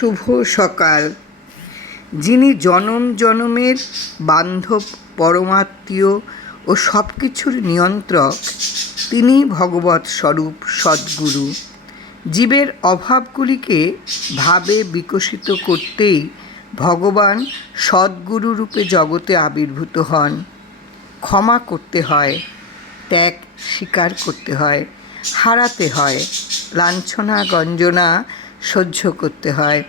শুভ সকাল। যিনি জনম জনমের বান্ধব, পরমাত্মীয় ও সব কিছুর নিয়ন্ত্রক, তিনি ভগবৎ স্বরূপ, সদ্গুরু। জীবের অভাবগুলিকে ভাবে বিকশিত করতেই ভগবান সদ্গুরু রূপে জগতে আবির্ভূত হন। ক্ষমা করতে হয়, ত্যাগ স্বীকার করতে হয়, হারাতে হয়। লাঞ্ছনা, গঞ্জনা সহ্য করতে হয়,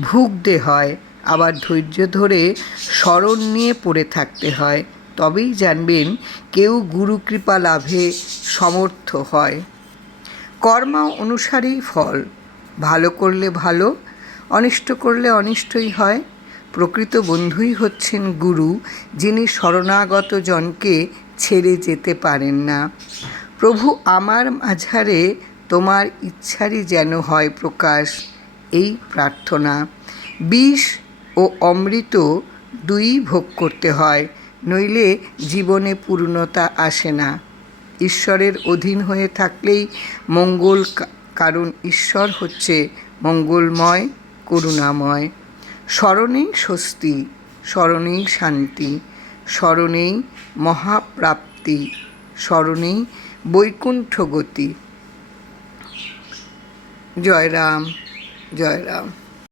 ভুগতে হয়, আবার ধৈর্য ধরে স্মরণ নিয়ে পড়ে থাকতে হয়। তবেই জানবেন কেউ গুরু কৃপা লাভে সমর্থ হয়। কর্ম অনুসারেই ফল। ভালো করলে ভালো, অনিষ্ট করলে অনিষ্টই হয়। প্রকৃত বন্ধুই হচ্ছেন গুরু, যিনি শরণাগত জনকে ছেড়ে যেতে পারেন না। প্রভু আমার মাঝারে তোমার ইচ্ছারই যেন হয় প্রকাশ, এই প্রার্থনা। বিষ ও অমৃত দুই ভোগ করতে হয়, নইলে জীবনে পূর্ণতা আসে না। ঈশ্বরের অধীন হয়ে থাকলেই মঙ্গল কারণ ঈশ্বর হচ্ছে মঙ্গলময়, করুণাময়। স্মরণেই স্বস্তি, স্মরণেই শান্তি, স্মরণেই মহাপ্রাপ্তি, স্মরণেই বৈকুণ্ঠ গতি জয় রাম জয় রাম।